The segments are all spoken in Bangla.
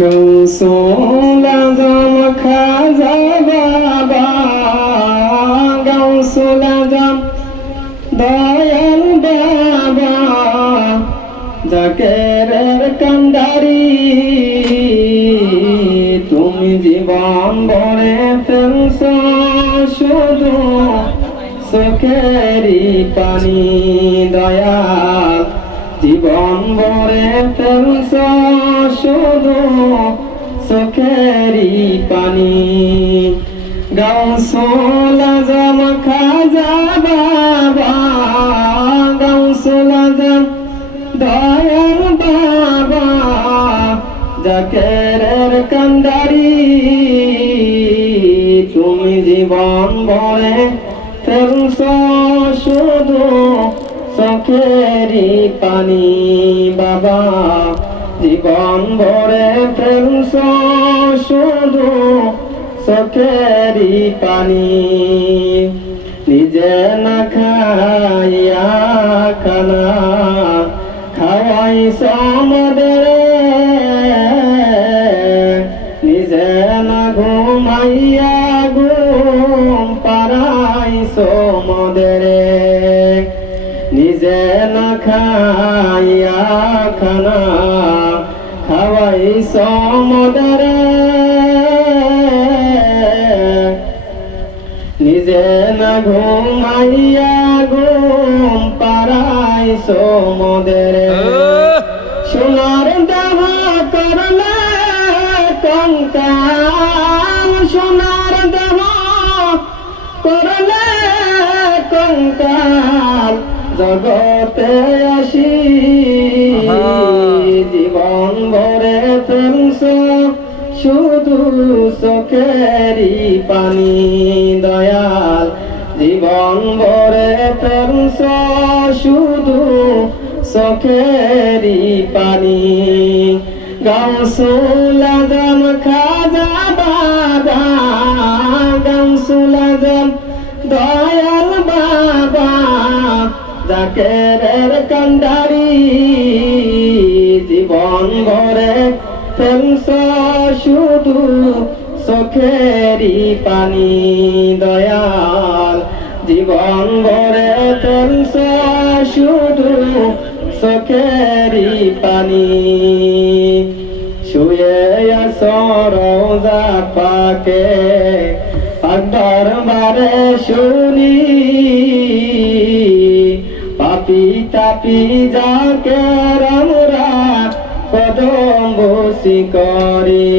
গৌসুল আজম খাজা বাবা, গৌসুল আজম দয়াল বাবা, জাকেরের কান্ডারি, তুমি জীবন ভরে ফেলছ শুধু চোখেরই পানি দয়াল, জীবন ভরে ফেলছ শুধু চোখেরই পানি। গৌসুল আজম খাজা বাবা, গৌসুল আজম দয়াল বাবা, জাকেরের কান্ডারি, তুমি জীবন ভরে ফেলছ শুধু চোখেরই পানি বাবা, জীবন ভরে ফেলছ শুধু চোখেরই পানি। নিজে না খাইয়া খানা খাওয়াইছ আমাদের, নিজে না ঘুমাইয়া ঘুম পাড়াইছ আমাদের, নিজে না খাইয়া খানা খাওয়াইছ আমাদের, নিজে না ঘুমাইয়া ঘুম পাড়াইছ আমাদের। সোনার দেহ করলে কঙ্কাল, সোনার দেহ করলে কঙ্কাল, জগতে আসি জীবন ভরে ফেলছ শুধু চোখেরই পানি দয়াল, জীবন ভরে ফেলছ শুধু চোখেরই পানি। গৌসুল আজম খাজা বাবা, গৌসুল আজম দয়াল বাবা, জাকেরের কান্ডারি, জীবন ভরে ফেলছ শুধু চোখেরই পানি দয়াল, জীবন ভরে ফেলছ শুধু চোখেরই পানি। শুয়ে আছ রওজা পাকে পাক দরবারে শুনি, পাপি তাপি জাকের আমরা কদম বসি করি,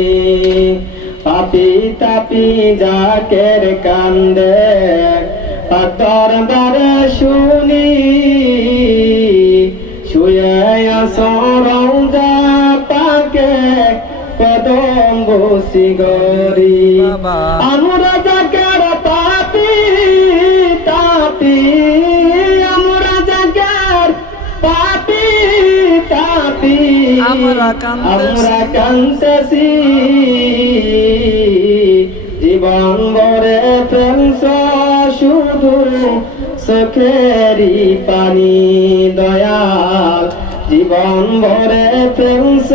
পাপি তাপি জাকের কান্দে পাক দরবারে শুনি, শুয়ে আছ রওজা পাকে কদম বসি গরি, আমরা জাকের পাপি তাপি, আমরা জাকের পাপি তাপি, আমরা কান্দেছি জীবন ভরে ফেলছ শুধু চোখেরই পানি দয়াল, জীবন ভরে ফেলছ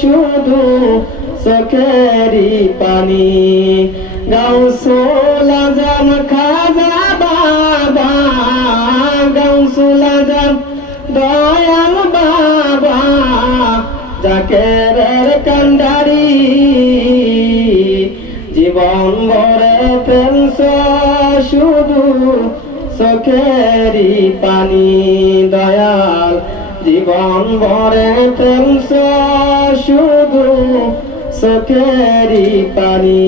শুধু চোখেরই পানি। গৌসুল আজম খাজা বাবা, গৌসুল আজম দয়াল বাবা, জাকেরের কান্ডারি, জীবন ভরে ফেলছ শুধু চোখেরই পানি দয়াল, জীবন ভরে ফেলছ শুধু চোখেরই পানি।